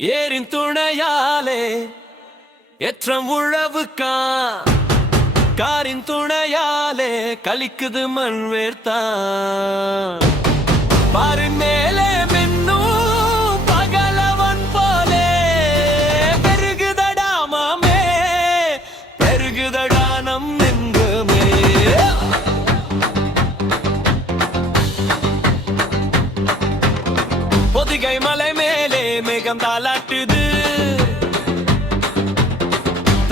ஏரின் துணையாலே ஏற்றம் உழவுக்கா காரின் துணையாலே கலிக்குது மண் வேர்த்தான் பாரு மேலே மின்னும் பகலவன் போலே பெருகுதடா மாமே பெருகுதடா நம் நெஞ்சமே பொதிகை மலை மேலே மேகம் தாளாட்டுது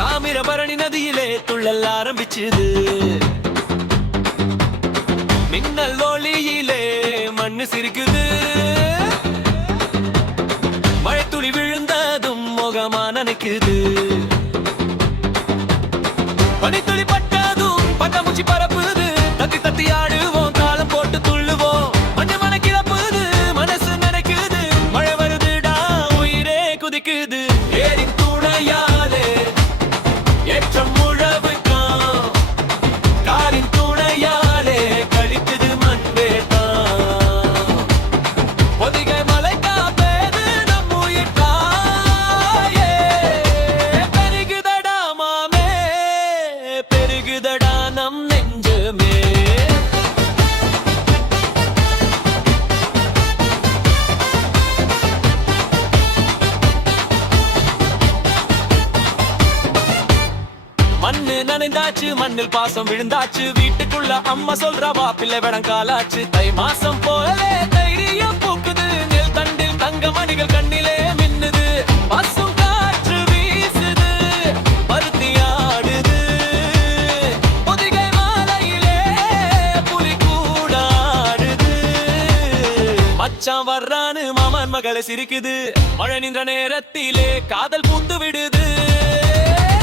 தாமிரபரணி நதியிலே துள்ளல் ஆரம்பிச்சுது மின்னல் ஒளியிலே மண்ணு சிரிக்குது மழை துளி விழுந்ததும் முகமா நனைக்குது பனித்துளி பட்டதும் பட்டாம்பூச்சி பரப்புது தத்தி தத்தி ஆடுவோம் தாளம் போட்டு துள்ளுவோம் மஞ்சள் மன கிளப்புது மனசு நினைக்குது மழை வருதுடா உயிரே குதிக்குது ஏரின் துணையாலே ஏற்றம் உழவுக்காம் காரின் துணையாலே கழிக்குது மண் வேர்த்தான் பொதிகை மலை காப்பேது நம் உயிர் தாயே பெருகுதடா மாமே பெருகுதடா நம் நெஞ்சமே மண்ணு நனைந்தாச்சு மண்ணில் பாசம் விழுந்தாச்சு வீட்டுக்குள்ள அம்மா சொல்றவா பிள்ளை வேடம் காலாச்சு தை மாசம் போலே தைரியம் பூக்குது நெல் தண்டில் தங்க மணிகள் கண்ணிலே மின்னுது பசும் காற்று வீசுது பருத்தி ஆடுது பொதிகை மாலையிலே புலி கூடாடுது மச்சான் வர்றானு மாமன் மகளை சிரிக்குது மழை நின்ற நேரத்திலே காதல் பூந்து விடுது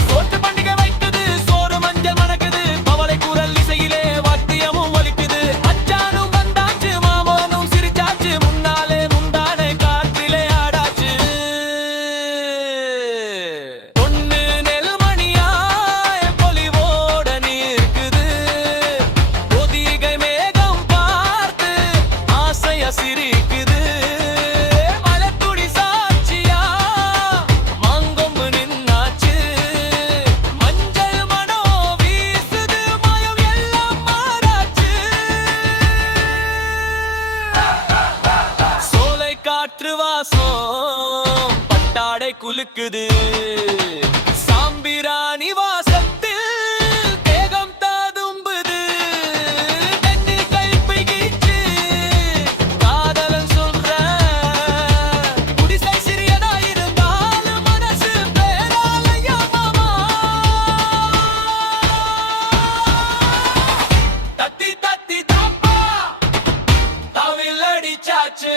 சோற்று பண்டிகை வைக்குது சோறு மஞ்சள் மணக்குது பவளை குரல் இசையிலே வாத்தியமும் ஒலிக்குது அச்சானும் வந்தாச்சு மாமனும் சிரிச்சாச்சு முன்னாலே முந்தானை காற்றிலே ஆடாச்சு பொண்ணு நெல்மணியாய் பொலிவோட நீர்க்குது பொதிகை மேகம் பார்த்து ஆசைய சிரிக்குது மலத்துளி சாட்சியா மாங்கொம்பு நின்னாச்சு மஞ்சள் மனோ வீசுது மயம் எல்லாம் மாறாச்சு சோலை காற்று வாசம் பட்டாடை குலுக்குது சாம்பிராணி வாசத்தில் தேகம் தாதும்புது தென்னில் கைப்பை கீச்சு காதலன் சொல்ற குடிசை சிறியதா இருந்தாலும் மனசு பேராலயா மாமா தத்தி தத்தி தாப்பா தவில் அடிச்சாச்சு